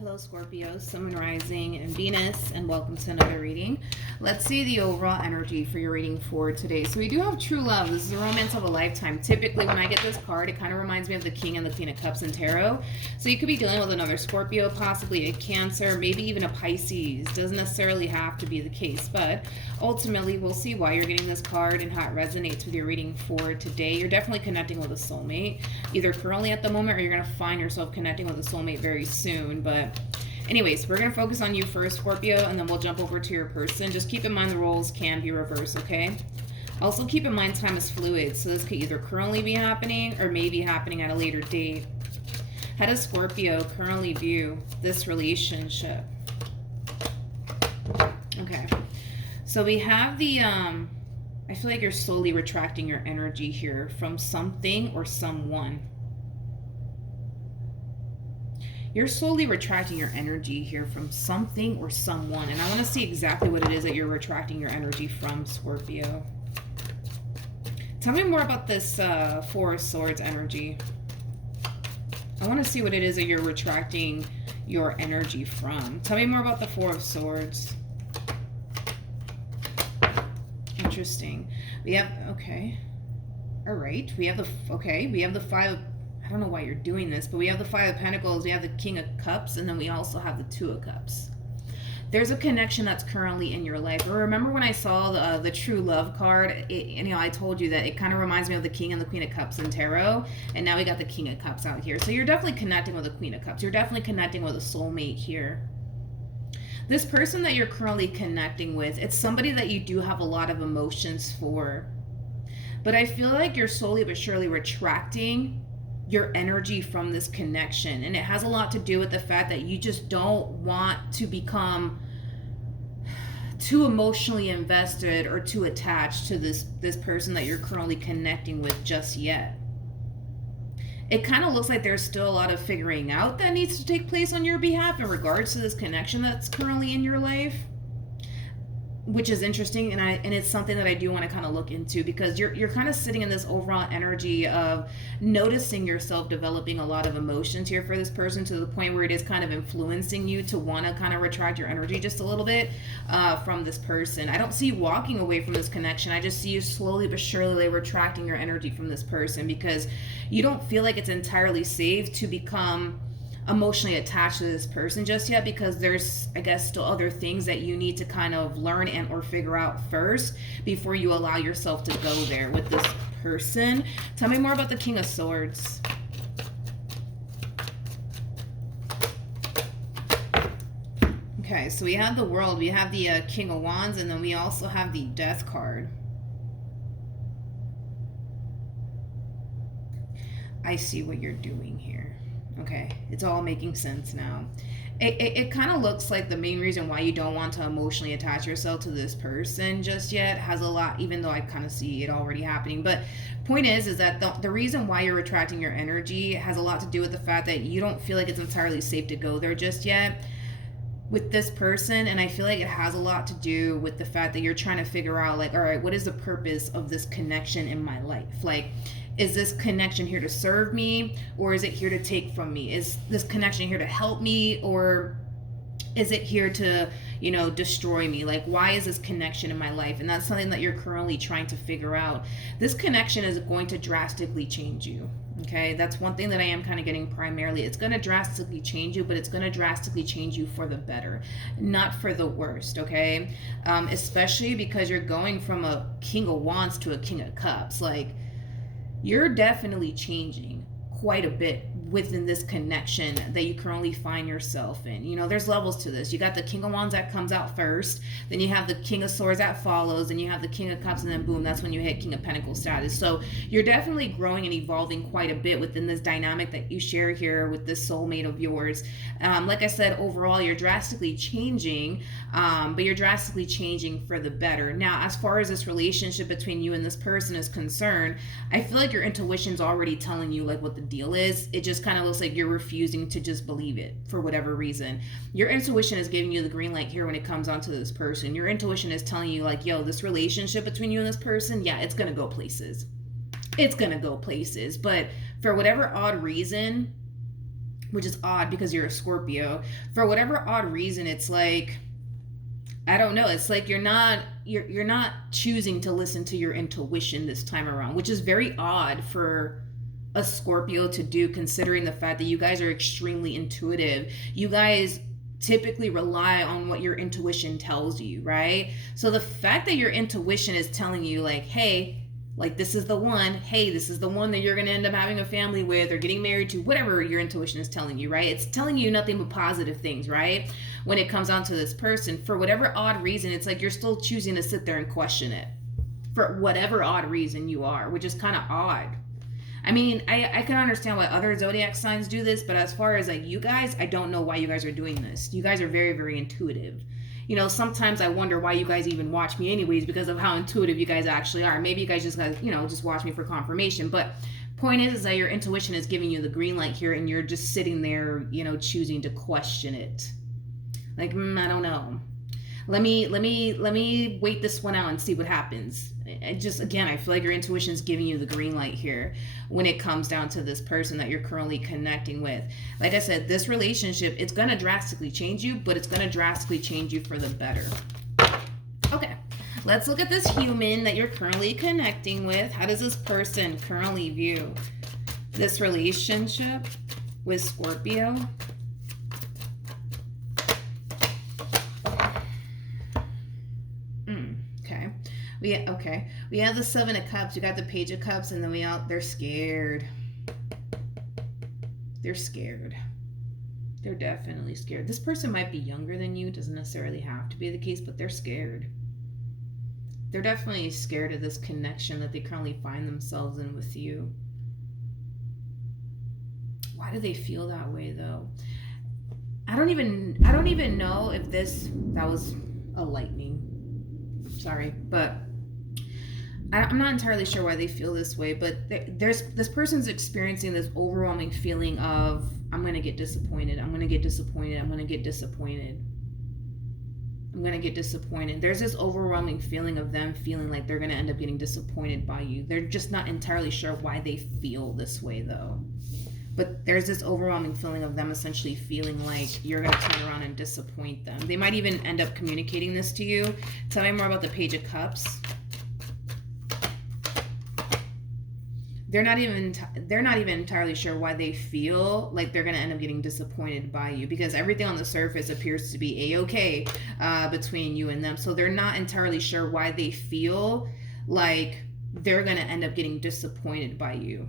Hello, Scorpio, Sun, Rising, and Venus, and welcome to another reading. Let's see the overall energy for your reading for today. So we do have true love. This is the romance of a lifetime. Typically, when I get this card, it kind of reminds me of the King and the Queen of Cups in Tarot. So you could be dealing with another Scorpio, possibly a Cancer, maybe even a Pisces. Doesn't necessarily have to be the case, but ultimately, we'll see why you're getting this card and how it resonates with your reading for today. You're definitely connecting with a soulmate, either currently at the moment or you're going to find yourself connecting with a soulmate very soon, but anyways, we're going to focus on you first, Scorpio, and then we'll jump over to your person. Just keep in mind the roles can be reversed, okay? Also keep in mind time is fluid, so this could either currently be happening or maybe happening at a later date. How does Scorpio currently view this relationship? Okay, so we have the, I feel like you're slowly retracting your energy here from something or someone. You're slowly retracting your energy here from something or someone. And I want to see exactly what it is that you're retracting your energy from, Scorpio. Tell me more about this Four of Swords energy. I want to see what it is that you're retracting your energy from. Tell me more about the Four of Swords. Interesting. We have, okay. All right. We have the Five of, I don't know why you're doing this, but we have the Five of Pentacles, we have the King of Cups, and then we also have the Two of Cups. There's a connection that's currently in your life. Remember when I saw the True Love card, I told you that it kind of reminds me of the King and the Queen of Cups in Tarot, and now we got the King of Cups out here. So you're definitely connecting with the Queen of Cups. You're definitely connecting with a soulmate here. This person that you're currently connecting with, it's somebody that you do have a lot of emotions for. But I feel like you're slowly but surely retracting your energy from this connection, and it has a lot to do with the fact that you just don't want to become too emotionally invested or too attached to this person that you're currently connecting with just yet. It kind of looks like there's still a lot of figuring out that needs to take place on your behalf in regards to this connection that's currently in your life, which is interesting, and it's something that I do want to kind of look into, because you're kind of sitting in this overall energy of noticing yourself developing a lot of emotions here for this person, to the point where it is kind of influencing you to want to kind of retract your energy just a little bit from this person. I don't see you walking away from this connection. I just see you slowly but surely retracting your energy from this person, because you don't feel like it's entirely safe to become emotionally attached to this person just yet, because there's, I guess, still other things that you need to kind of learn and or figure out first before you allow yourself to go there with this person. Tell me more about the King of Swords. Okay, so we have the World, we have the King of Wands, and then we also have the Death card. I see what you're doing here. Okay, it's all making sense now. It kind of looks like the main reason why you don't want to emotionally attach yourself to this person just yet has a lot, even though I kind of see it already happening. But point is that the reason why you're retracting your energy has a lot to do with the fact that you don't feel like it's entirely safe to go there just yet with this person. And I feel like it has a lot to do with the fact that you're trying to figure out, like, all right, what is the purpose of this connection in my life? Like, is this connection here to serve me, or is it here to take from me? Is this connection here to help me, or is it here to, destroy me? Like, why is this connection in my life? And that's something that you're currently trying to figure out. This connection is going to drastically change you. Okay, that's one thing that I am kind of getting primarily. It's going to drastically change you, but it's going to drastically change you for the better, not for the worst, okay? Especially because you're going from a King of Wands to a King of Cups. Like, you're definitely changing quite a bit within this connection that you currently find yourself in. There's levels to this. You got the King of Wands that comes out first, then you have the King of Swords that follows, and you have the King of Cups, and then boom, that's when you hit King of Pentacles status. So you're definitely growing and evolving quite a bit within this dynamic that you share here with this soulmate of yours. Like I said, overall, you're drastically changing, but you're drastically changing for the better. Now, as far as this relationship between you and this person is concerned, I feel like your intuition's already telling you like what the deal is. It just kind of looks like you're refusing to just believe it for whatever reason. Your intuition is giving you the green light here when it comes onto this person. Your intuition is telling you like, yo, this relationship between you and this person, yeah, it's gonna go places. It's gonna go places. But for whatever odd reason, which is odd because you're a Scorpio. For whatever odd reason, it's like, I don't know. It's like you're not choosing to listen to your intuition this time around, which is very odd for a Scorpio to do, considering the fact that you guys are extremely intuitive. You guys typically rely on what your intuition tells you, right? So the fact that your intuition is telling you like, hey, like this is the one, hey, this is the one that you're going to end up having a family with or getting married to, whatever your intuition is telling you, right? It's telling you nothing but positive things, right? When it comes down to this person, for whatever odd reason, it's like you're still choosing to sit there and question it for whatever odd reason you are, which is kind of odd. I mean, I can understand why other zodiac signs do this, but as far as like you guys, I don't know why you guys are doing this. You guys are very, very intuitive. You know, sometimes I wonder why you guys even watch me anyways, because of how intuitive you guys actually are. Maybe you guys just got, just watch me for confirmation. But point is that your intuition is giving you the green light here, and you're just sitting there, choosing to question it. Like, I don't know. Let me wait this one out and see what happens. Again, I feel like your intuition is giving you the green light here when it comes down to this person that you're currently connecting with. Like I said, this relationship, it's going to drastically change you, but it's going to drastically change you for the better. Okay, let's look at this human that you're currently connecting with. How does this person currently view this relationship with Scorpio? We have the Seven of Cups, we got the Page of Cups, and then they're scared. They're scared. They're definitely scared. This person might be younger than you, doesn't necessarily have to be the case, but they're scared. They're definitely scared of this connection that they currently find themselves in with you. Why do they feel that way though? I don't even know if that was a lightning. Sorry, but I'm not entirely sure why they feel this way, but this person's experiencing this overwhelming feeling of, I'm going to get disappointed. I'm going to get disappointed. I'm going to get disappointed. I'm going to get disappointed. There's this overwhelming feeling of them feeling like they're going to end up getting disappointed by you. They're just not entirely sure why they feel this way though. But there's this overwhelming feeling of them essentially feeling like you're going to turn around and disappoint them. They might even end up communicating this to you. Tell me more about the Page of Cups. They're not even entirely sure why they feel like they're going to end up getting disappointed by you, because everything on the surface appears to be a-okay between you and them. So they're not entirely sure why they feel like they're going to end up getting disappointed by you.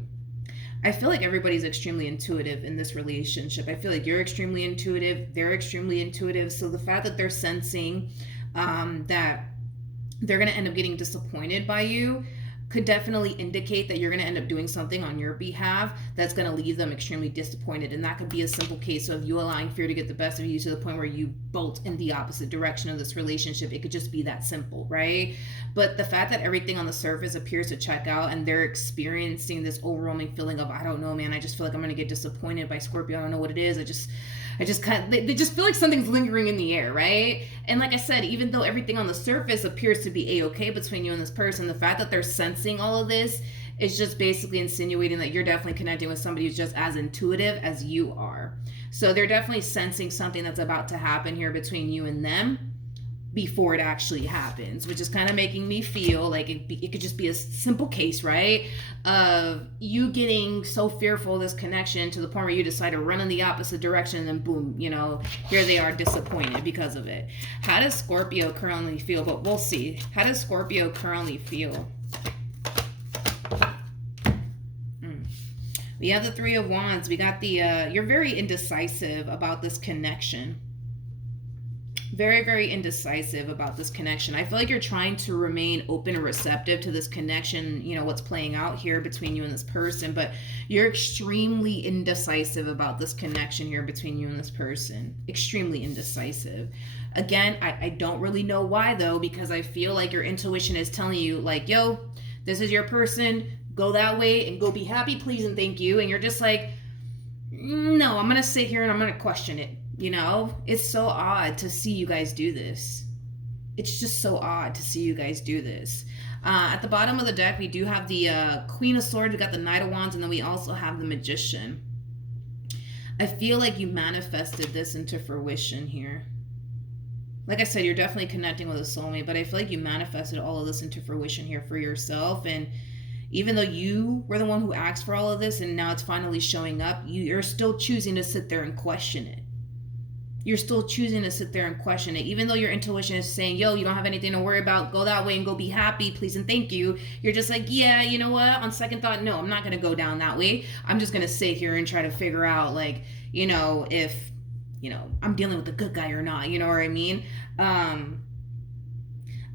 I feel like everybody's extremely intuitive in this relationship. I feel like you're extremely intuitive. They're extremely intuitive. So the fact that they're sensing that they're going to end up getting disappointed by you could definitely indicate that you're going to end up doing something on your behalf that's going to leave them extremely disappointed. And that could be a simple case of you allowing fear to get the best of you to the point where you bolt in the opposite direction of this relationship. It could just be that simple, right? But the fact that everything on the surface appears to check out and they're experiencing this overwhelming feeling of, I don't know, man, I just feel like I'm going to get disappointed by Scorpio. I don't know what it is. They just feel like something's lingering in the air, right? And like I said, even though everything on the surface appears to be a-okay between you and this person, the fact that they're sensing all of this is just basically insinuating that you're definitely connecting with somebody who's just as intuitive as you are. So they're definitely sensing something that's about to happen here between you and them before it actually happens, which is kind of making me feel like it could just be a simple case, right, of you getting so fearful of this connection to the point where you decide to run in the opposite direction, and then boom, here they are disappointed because of it. How does Scorpio currently feel? But we'll see. How does Scorpio currently feel? We have the Three of Wands. We got the you're very indecisive about this connection. Very, very indecisive about this connection. I feel like you're trying to remain open and receptive to this connection, what's playing out here between you and this person, but you're extremely indecisive about this connection here between you and this person. Extremely indecisive. Again, I don't really know why though, because I feel like your intuition is telling you like, yo, this is your person, go that way and go be happy, please, and thank you. And you're just like, no, I'm going to sit here and I'm going to question it. It's so odd to see you guys do this. It's just so odd to see you guys do this. At the bottom of the deck, we do have the Queen of Swords. We got the Knight of Wands, and then we also have the Magician. I feel like you manifested this into fruition here. Like I said, you're definitely connecting with a soulmate, but I feel like you manifested all of this into fruition here for yourself. And even though you were the one who asked for all of this and now it's finally showing up, you're still choosing to sit there and question it. You're still choosing to sit there and question it. Even though your intuition is saying, yo, you don't have anything to worry about, go that way and go be happy, please and thank you. You're just like, yeah, you know what? On second thought, no, I'm not going to go down that way. I'm just going to sit here and try to figure out, like, if, I'm dealing with a good guy or not. You know what I mean?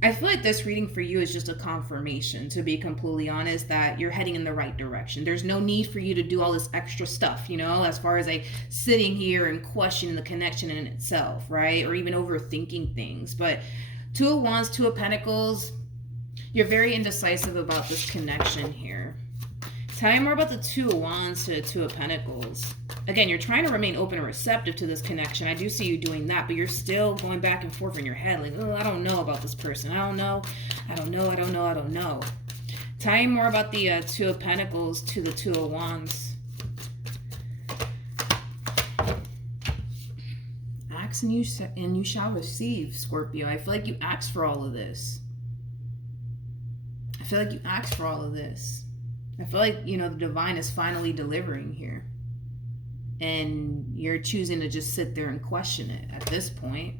I feel like this reading for you is just a confirmation, to be completely honest, that you're heading in the right direction. There's no need for you to do all this extra stuff, as far as like sitting here and questioning the connection in itself, right? Or even overthinking things. But Two of Wands, Two of Pentacles, you're very indecisive about this connection here. Tell me more about the Two of Wands to the Two of Pentacles. Again, you're trying to remain open and receptive to this connection. I do see you doing that, but you're still going back and forth in your head. Like, oh, I don't know about this person. I don't know. Tell me more about the Two of Pentacles to the Two of Wands. Ask and you shall receive, Scorpio. I feel like you asked for all of this. I feel like the divine is finally delivering here. And you're choosing to just sit there and question it at this point.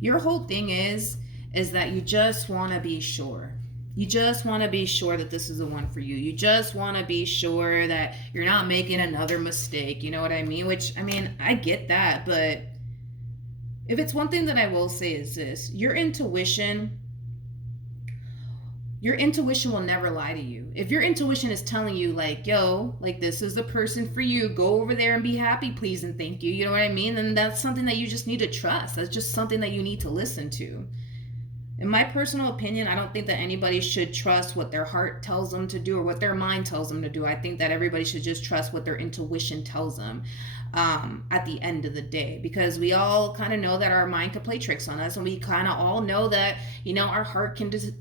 Your whole thing is that you just want to be sure. You just want to be sure that this is the one for you. You just want to be sure that you're not making another mistake. You know what I mean? Which, I get that. But if it's one thing that I will say is this. Your intuition will never lie to you. If your intuition is telling you like, yo, like this is the person for you, go over there and be happy, please and thank you. You know what I mean? Then that's something that you just need to trust. That's just something that you need to listen to. In my personal opinion, I don't think that anybody should trust what their heart tells them to do or what their mind tells them to do. I think that everybody should just trust what their intuition tells them at the end of the day, because we all kind of know that our mind could play tricks on us, and we kind of all know that, our heart can just,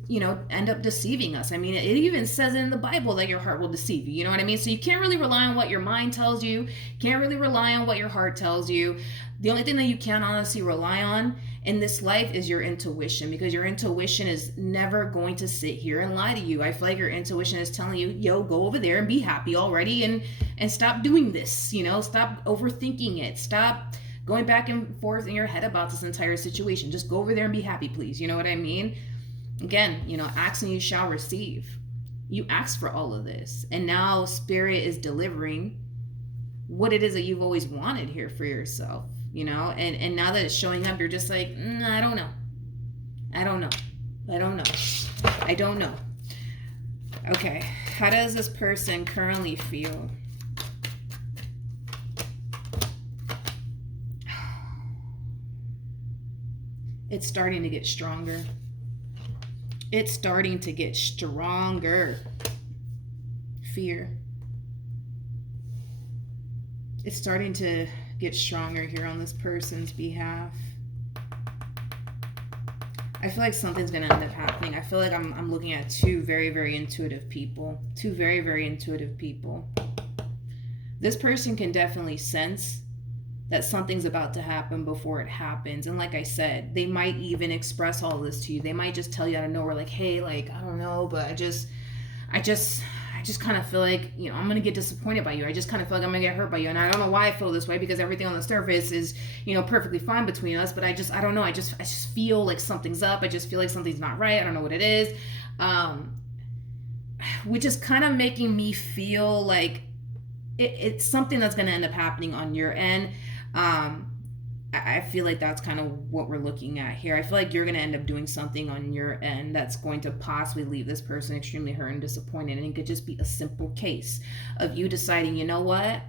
end up deceiving us. It even says in the Bible that your heart will deceive you. You know what I mean? So you can't really rely on what your mind tells you. Can't really rely on what your heart tells you. The only thing that you can honestly rely on in this life is your intuition, because your intuition is never going to sit here and lie to you. I feel like your intuition is telling you, yo, go over there and be happy already and stop doing this, stop overthinking it. Stop going back and forth in your head about this entire situation. Just go over there and be happy, please. You know what I mean? Again, ask and you shall receive. You asked for all of this, and now Spirit is delivering what it is that you've always wanted here for yourself. And now that it's showing up, you're just like, I don't know. Okay, how does this person currently feel? It's starting to get stronger. Fear. It's starting to get stronger here on this person's behalf. I feel like something's going to end up happening. I feel like I'm looking at two very, very intuitive people. This person can definitely sense that something's about to happen before it happens. And like I said, they might even express all this to you. They might just tell you out of nowhere, like, hey, like, I don't know, but I just kind of feel like, I'm going to get disappointed by you. I just kind of feel like I'm going to get hurt by you. And I don't know why I feel this way, because everything on the surface is, perfectly fine between us. But I don't know. I just feel like something's up. I just feel like something's not right. I don't know what it is. Which is kind of making me feel like it's something that's going to end up happening on your end. I feel like that's kind of what we're looking at here. I feel like you're going to end up doing something on your end that's going to possibly leave this person extremely hurt and disappointed. And it could just be a simple case of you deciding, you know what?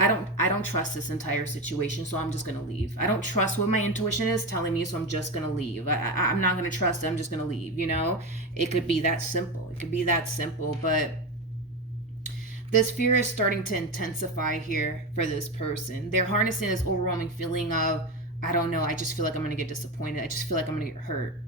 I don't trust this entire situation, so I'm just going to leave. I don't trust what my intuition is telling me, so I'm just going to leave. I'm not going to trust it. I'm just going to leave, It could be that simple. But this fear is starting to intensify here for this person. They're harnessing this overwhelming feeling of, I don't know, I just feel like I'm going to get disappointed. I just feel like I'm going to get hurt.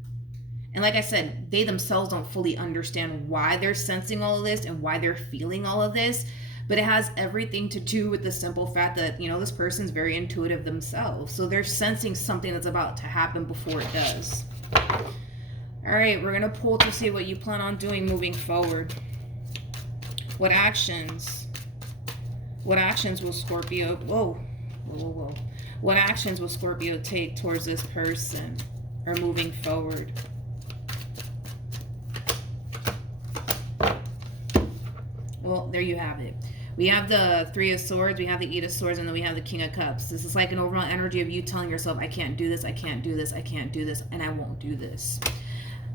And like I said, they themselves don't fully understand why they're sensing all of this and why they're feeling all of this. But it has everything to do with the simple fact that, you know, this person's very intuitive themselves. So they're sensing something that's about to happen before it does. All right, we're going to pull to see what you plan on doing moving forward. What actions will Scorpio, whoa. What actions will Scorpio take towards this person or moving forward? Well, there you have it. We have the Three of Swords, we have the Eight of Swords, and then we have the King of Cups. This is like an overall energy of you telling yourself, I can't do this, I can't do this, I can't do this, and I won't do this.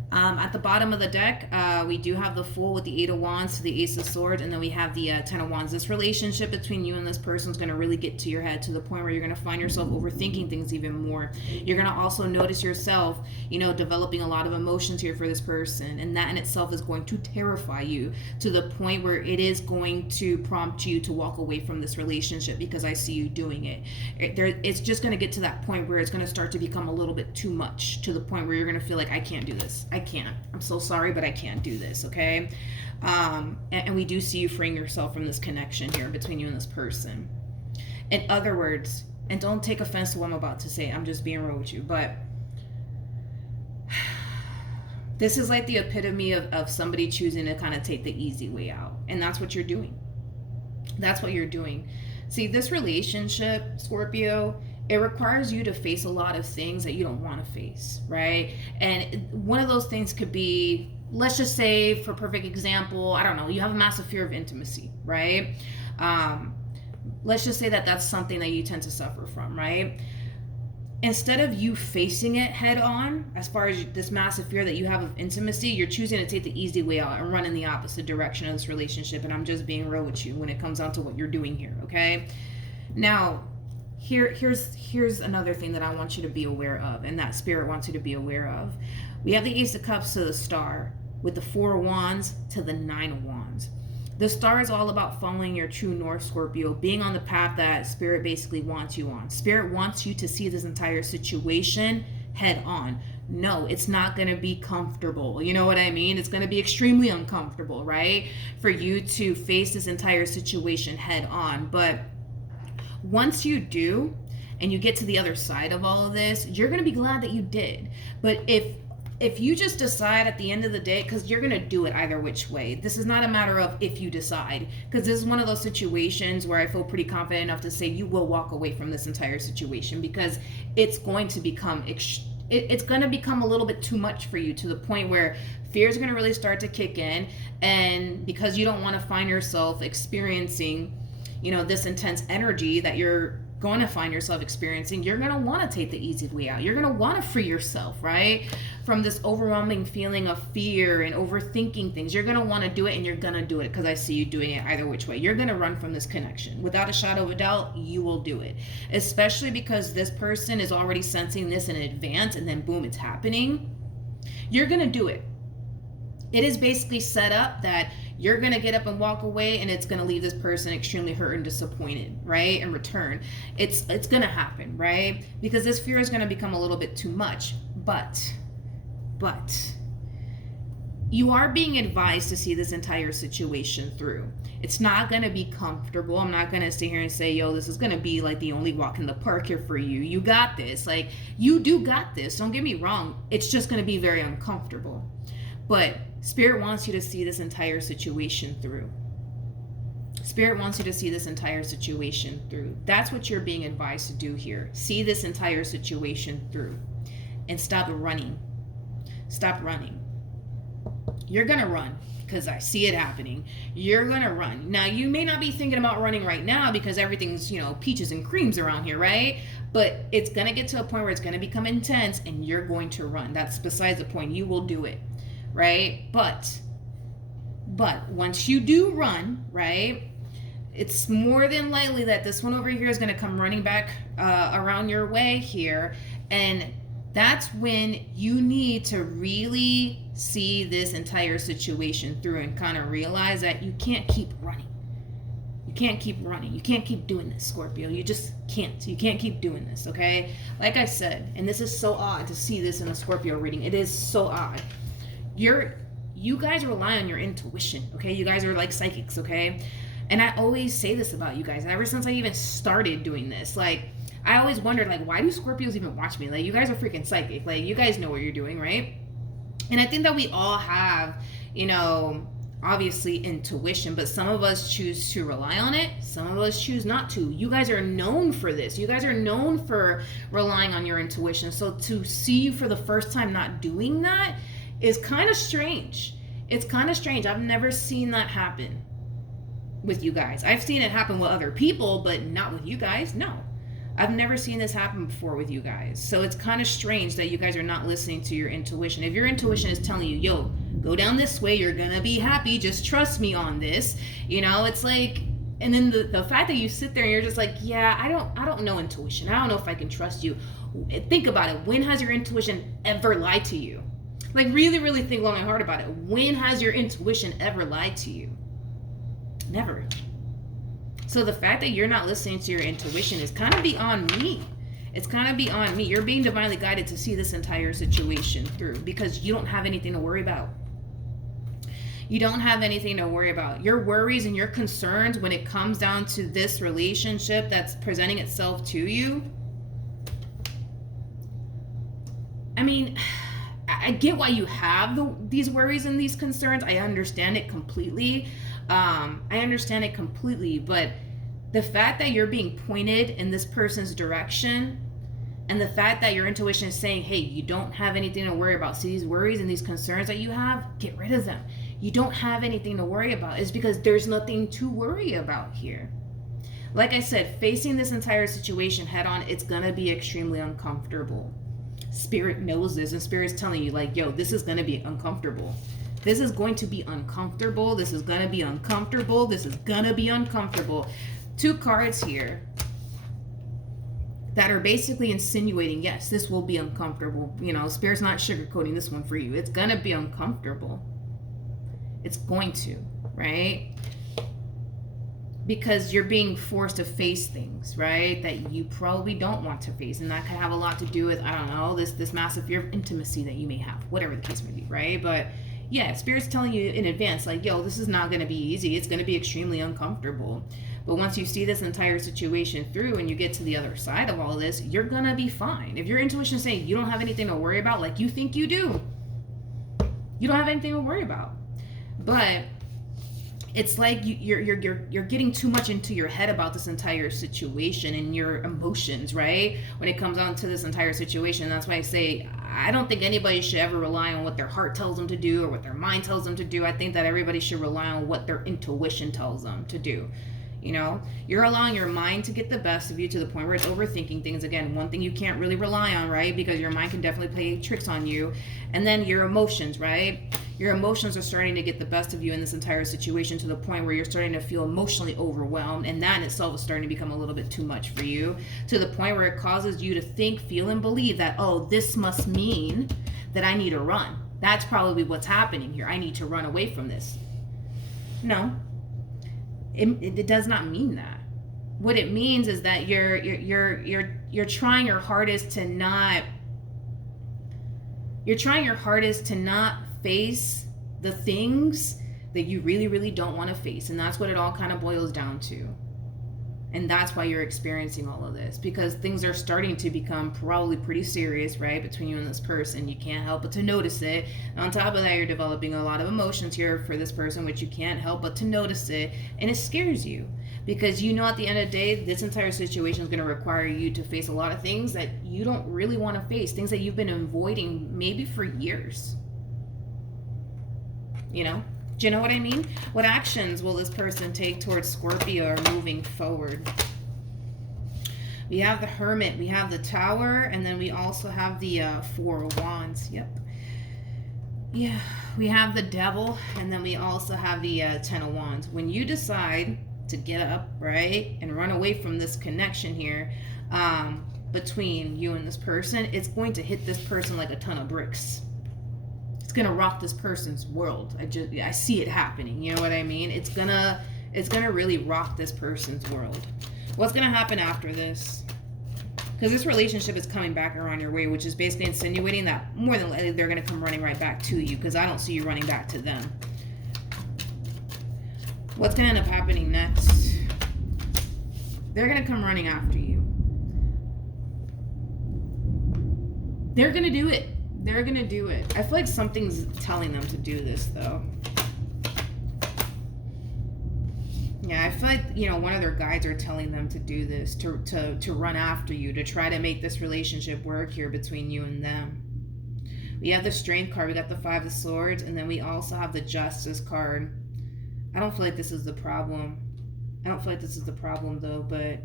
At the bottom of the deck, we do have the Fool with the Eight of Wands to the Ace of Swords, and then we have the Ten of Wands. This relationship between you and this person is going to really get to your head to the point where you're going to find yourself overthinking things even more. You're going to also notice yourself, you know, developing a lot of emotions here for this person, and that in itself is going to terrify you to the point where it is going to prompt you to walk away from this relationship, because I see you doing it. It's just going to get to that point where it's going to start to become a little bit too much, to the point where you're going to feel like, I can't do this. I can't. I'm so sorry, but I can't do this, okay? And we do see you freeing yourself from this connection here between you and this person. In other words, and don't take offense to what I'm about to say, I'm just being real with you, but this is like the epitome of somebody choosing to kind of take the easy way out. And that's what you're doing. That's what you're doing. See, this relationship, Scorpio, it requires you to face a lot of things that you don't want to face, right? And one of those things could be, let's just say, for perfect example, I don't know, you have a massive fear of intimacy, right? Let's just say that that's something that you tend to suffer from, right? Instead of you facing it head on, as far as this massive fear that you have of intimacy, you're choosing to take the easy way out and run in the opposite direction of this relationship. And I'm just being real with you when it comes down to what you're doing here, okay? Now, here's another thing that I want you to be aware of, and that Spirit wants you to be aware of. We have the Ace of Cups to the Star, with the Four of Wands to the Nine of Wands. The Star is all about following your true north, Scorpio, being on the path that Spirit basically wants you on. Spirit wants you to see this entire situation head on. No, it's not going to be comfortable. You know what I mean? It's going to be extremely uncomfortable, right? For you to face this entire situation head on. But once you do, and you get to the other side of all of this, you're going to be glad that you did. But if you just decide at the end of the day, because you're going to do it either which way. This is not a matter of if you decide, because this is one of those situations where I feel pretty confident enough to say you will walk away from this entire situation, because it's going to become it's going to become a little bit too much for you, to the point where fear is going to really start to kick in. And because you don't want to find yourself experiencing, you know, this intense energy that you're going to find yourself experiencing, you're going to want to take the easy way out. You're going to want to free yourself, right? From this overwhelming feeling of fear and overthinking things. You're going to want to do it, and you're going to do it, because I see you doing it either which way. You're going to run from this connection. Without a shadow of a doubt, you will do it. Especially because this person is already sensing this in advance, and then boom, it's happening. You're going to do it. It is basically set up that you're going to get up and walk away, and it's going to leave this person extremely hurt and disappointed, right? In return, it's going to happen, right? Because this fear is going to become a little bit too much. But you are being advised to see this entire situation through. It's not going to be comfortable. I'm not going to sit here and say, yo, this is going to be like the only walk in the park here for you. You got this. Like, you do got this. Don't get me wrong. It's just going to be very uncomfortable. But Spirit wants you to see this entire situation through. Spirit wants you to see this entire situation through. That's what you're being advised to do here. See this entire situation through. And stop running. Stop running. You're going to run, because I see it happening. You're going to run. Now, you may not be thinking about running right now, because everything's, you know, peaches and creams around here, right? But it's going to get to a point where it's going to become intense, and you're going to run. That's besides the point. You will do it. Right? But once you do run, right, it's more than likely that this one over here is going to come running back around your way here. And that's when you need to really see this entire situation through and kind of realize that you can't keep running. You can't keep running. You can't keep doing this, Scorpio. You just can't. You can't keep doing this, okay? Like I said, and this is so odd to see this in a Scorpio reading. It is so odd. You guys rely on your intuition, okay? You guys are like psychics, okay? And I always say this about you guys. Ever since I even started doing this, like, I always wondered, like, why do Scorpios even watch me? Like, you guys are freaking psychic. Like, you guys know what you're doing, right? And I think that we all have, obviously intuition, but some of us choose to rely on it. Some of us choose not to. You guys are known for this. You guys are known for relying on your intuition. So to see you for the first time not doing that is kind of strange. It's kind of strange. I've never seen that happen with you guys. I've seen it happen with other people, but not with you guys. No. I've never seen this happen before with you guys. So it's kind of strange that you guys are not listening to your intuition. If your intuition is telling you, yo, go down this way, you're gonna be happy, just trust me on this, it's like, and then the fact that you sit there and you're just like, yeah, I don't know intuition. I don't know if I can trust you. Think about it. When has your intuition ever lied to you? Like, really, really think long and hard about it. When has your intuition ever lied to you? Never. So the fact that you're not listening to your intuition is kind of beyond me. It's kind of beyond me. You're being divinely guided to see this entire situation through because you don't have anything to worry about. You don't have anything to worry about. Your worries and your concerns when it comes down to this relationship that's presenting itself to you. I mean, I get why you have these worries and these concerns. I understand it completely. But the fact that you're being pointed in this person's direction and the fact that your intuition is saying, hey, you don't have anything to worry about. See, these worries and these concerns that you have, get rid of them. You don't have anything to worry about. It's because there's nothing to worry about here. Like I said, facing this entire situation head on, it's going to be extremely uncomfortable. Spirit knows this, and Spirit's telling you, like, yo, this is going to be uncomfortable. This is going to be uncomfortable. This is going to be uncomfortable. This is going to be uncomfortable. 2 cards here that are basically insinuating, yes, this will be uncomfortable. Spirit's not sugarcoating this one for you. It's going to be uncomfortable. It's going to, right? Because you're being forced to face things, right, that you probably don't want to face. And that could have a lot to do with, I don't know, this massive fear of intimacy that you may have, whatever the case may be, right? But yeah, Spirit's telling you in advance, like, yo, this is not going to be easy. It's going to be extremely uncomfortable. But once you see this entire situation through and you get to the other side of all of this, you're going to be fine. If your intuition is saying you don't have anything to worry about, like you think you do, you don't have anything to worry about. But it's like you're getting too much into your head about this entire situation and your emotions, right? When it comes down to this entire situation. That's why I say I don't think anybody should ever rely on what their heart tells them to do or what their mind tells them to do. I think that everybody should rely on what their intuition tells them to do. You're allowing your mind to get the best of you to the point where it's overthinking things. Again, one thing you can't really rely on, right? Because your mind can definitely play tricks on you. And then your emotions, right? Your emotions are starting to get the best of you in this entire situation to the point where you're starting to feel emotionally overwhelmed. And that in itself is starting to become a little bit too much for you, to the point where it causes you to think, feel, and believe that, oh, this must mean that I need to run. That's probably what's happening here. I need to run away from this. No. It does not mean that. What it means is that you're trying your hardest to not. You're trying your hardest to not face the things that you really, really don't want to face, and that's what it all kind of boils down to. And that's why you're experiencing all of this, because things are starting to become probably pretty serious, right, between you and this person. You can't help but to notice it. And on top of that, you're developing a lot of emotions here for this person, which you can't help but to notice it. And it scares you because at the end of the day, this entire situation is going to require you to face a lot of things that you don't really want to face, things that you've been avoiding maybe for years. Do you know what I mean? What actions will this person take towards Scorpio or moving forward? We have the Hermit, we have the Tower, and then we also have the 4 of Wands. Yep. Yeah, we have the Devil, and then we also have the 10 of Wands. When you decide to get up, right, and run away from this connection here between you and this person, it's going to hit this person like a ton of bricks. It's gonna rock this person's world. I see it happening. You know what I mean? It's gonna really rock this person's world. What's gonna happen after this? Because this relationship is coming back around your way, which is basically insinuating that more than likely they're gonna come running right back to you, because I don't see you running back to them. What's going to end up happening next? They're going to come running after you. They're going to do it. They're going to do it. I feel like something's telling them to do this, though. Yeah, I feel like, you know, one of their guides are telling them to do this, to run after you, to try to make this relationship work here between you and them. We have the Strength card, we got the Five of Swords, and then we also have the Justice card. I don't feel like this is the problem. I don't feel like this is the problem, though, but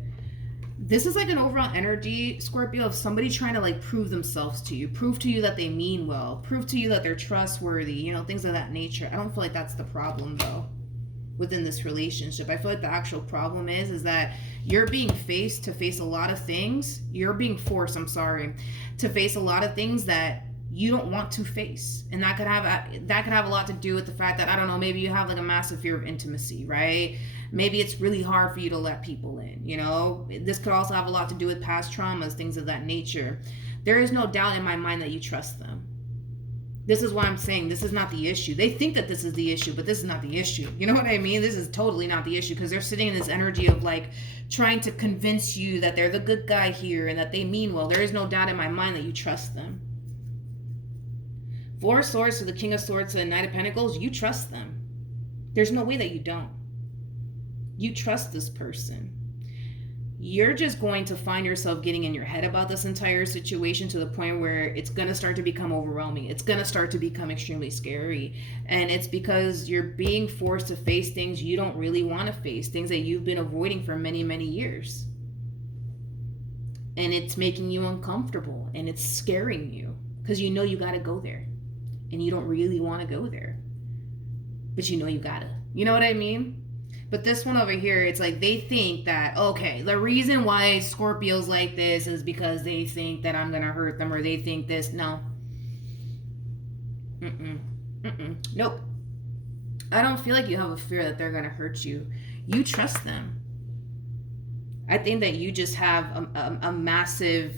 this is like an overall energy, Scorpio, of somebody trying to like prove themselves to you, prove to you that they mean well, prove to you that they're trustworthy, you know, things of that nature. I don't feel like that's the problem, though, within this relationship. I feel like the actual problem is that you're being faced to face a lot of things. You're being forced, to face a lot of things that you don't want to face. And that could have a lot to do with the fact that, I don't know, maybe you have like a massive fear of intimacy, right? Maybe it's really hard for you to let people in, you know? This could also have a lot to do with past traumas, things of that nature. There is no doubt in my mind that you trust them. This is why I'm saying this is not the issue. They think that this is the issue, but this is not the issue. You know what I mean? This is totally not the issue, because they're sitting in this energy of like trying to convince you that they're the good guy here and that they mean well. There is no doubt in my mind that you trust them. Four of Swords to the King of Swords to the Knight of Pentacles, you trust them. There's no way that you don't. You trust this person. You're just going to find yourself getting in your head about this entire situation to the point where it's going to start to become overwhelming. It's going to start to become extremely scary. And it's because you're being forced to face things you don't really want to face, things that you've been avoiding for many, many years. And it's making you uncomfortable and it's scaring you because you know you got to go there and you don't really want to go there, but you know you gotta. You know what I mean? But this one over here, it's like they think that, okay, the reason why Scorpio's like this is because they think that I'm going to hurt them, or they think this. No. Nope. I don't feel like you have a fear that they're going to hurt you. You trust them. I think that you just have a massive,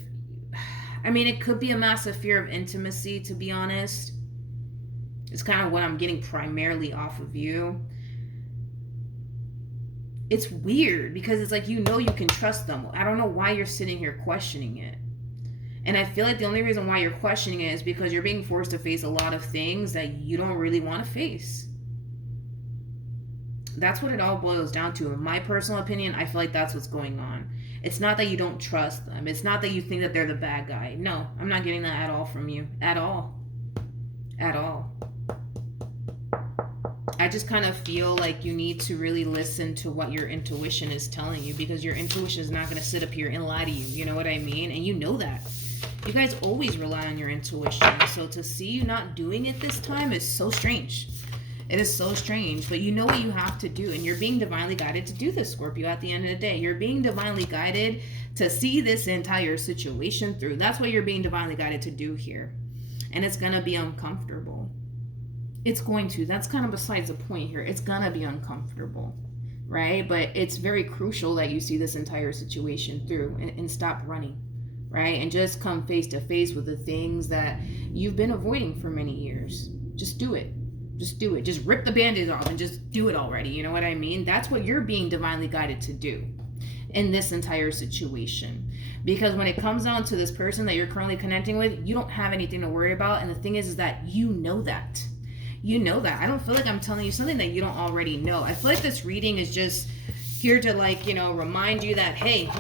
I mean, it could be a massive fear of intimacy, to be honest. It's kind of what I'm getting primarily off of you. It's weird because it's like, you know, you can trust them. I don't know why you're sitting here questioning it. And I feel like the only reason why you're questioning it is because you're being forced to face a lot of things that you don't really want to face. That's what it all boils down to. In my personal opinion, I feel like that's what's going on. It's not that you don't trust them. It's not that you think that they're the bad guy. No, I'm not getting that at all from you. At all. At all. I just kind of feel like you need to really listen to what your intuition is telling you, because your intuition is not going to sit up here and lie to you. You know what I mean? And you know that. You guys always rely on your intuition. So to see you not doing it this time is so strange. It is so strange. But you know what you have to do. And you're being divinely guided to do this, Scorpio, at the end of the day. You're being divinely guided to see this entire situation through. That's what you're being divinely guided to do here. And it's going to be uncomfortable. It's going to. That's kind of besides the point here. It's going to be uncomfortable, right? But it's very crucial that you see this entire situation through and stop running, right? And just come face to face with the things that you've been avoiding for many years. Just do it. Just do it. Just rip the band-aid off and just do it already. You know what I mean? That's what you're being divinely guided to do in this entire situation. Because when it comes down to this person that you're currently connecting with, you don't have anything to worry about. And the thing is that you know that. You know that. I don't feel like I'm telling you something that you don't already know. I feel like this reading is just here to, like, you know, remind you that, hey,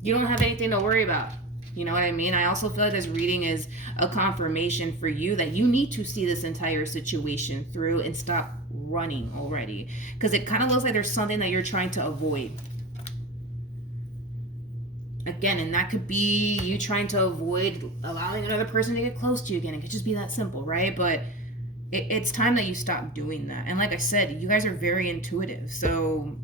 you don't have anything to worry about. You know what I mean? I also feel like this reading is a confirmation for you that you need to see this entire situation through and stop running already. Because it kind of looks like there's something that you're trying to avoid. Again, and that could be you trying to avoid allowing another person to get close to you again. It could just be that simple, right? But it's time that you stop doing that. And like I said, you guys are very intuitive. So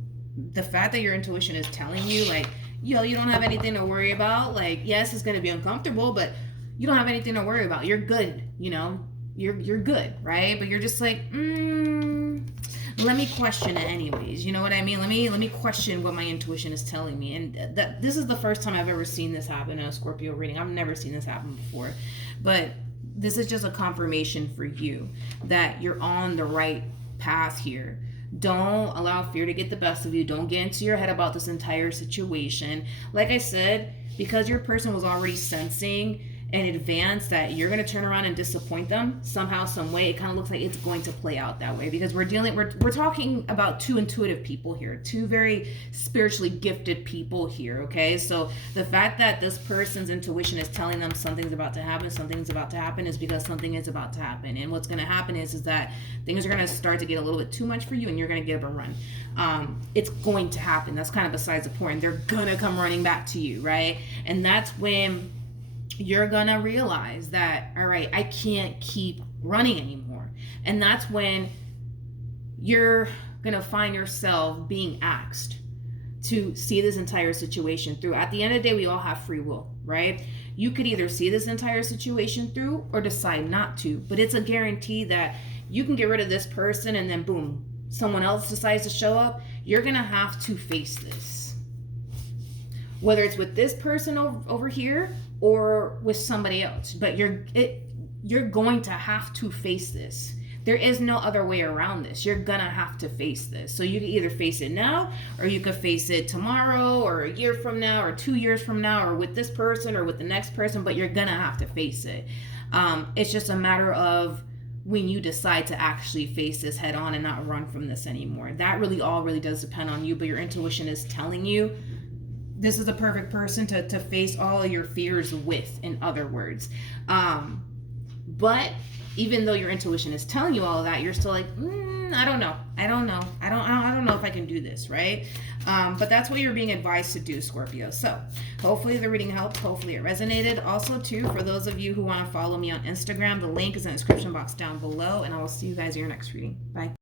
the fact that your intuition is telling you, like, yo, you don't have anything to worry about. Like, yes, it's going to be uncomfortable, but you don't have anything to worry about. You're good, you know? You're good, right? But you're just like, let me question it anyways. You know what I mean? Let me question what my intuition is telling me. And that this is the first time I've ever seen this happen in a Scorpio reading. I've never seen this happen before. But this is just a confirmation for you that you're on the right path here. Don't allow fear to get the best of you. Don't get into your head about this entire situation. Like I said, because your person was already sensing in advance that you're going to turn around and disappoint them somehow, some way, it kind of looks like it's going to play out that way, because we're talking about two intuitive people here, two very spiritually gifted people here. Okay, so the fact that this person's intuition is telling them something's about to happen is because something is about to happen. And what's going to happen is that things are going to start to get a little bit too much for you, and you're going to give up and run. It's going to happen. That's kind of besides the point. They're going to come running back to you, right? And that's when you're gonna realize that, all right, I can't keep running anymore. And that's when you're gonna find yourself being asked to see this entire situation through. At the end of the day, we all have free will, right? You could either see this entire situation through or decide not to, but it's a guarantee that you can get rid of this person and then boom, someone else decides to show up. You're gonna have to face this, whether it's with this person over here or with somebody else, but you're going to have to face this. There is no other way around this. You're gonna have to face this. So you can either face it now, or you could face it tomorrow, or a year from now, or 2 years from now, or with this person or with the next person, but you're gonna have to face it. It's just a matter of when you decide to actually face this head on and not run from this anymore. That really does depend on you, but your intuition is telling you this is the perfect person to face all of your fears with, in other words. But even though your intuition is telling you all of that, you're still like, I don't know if I can do this, right? But that's what you're being advised to do, Scorpio. So hopefully the reading helped. Hopefully it resonated. Also, too, for those of you who want to follow me on Instagram, the link is in the description box down below, and I will see you guys in your next reading. Bye.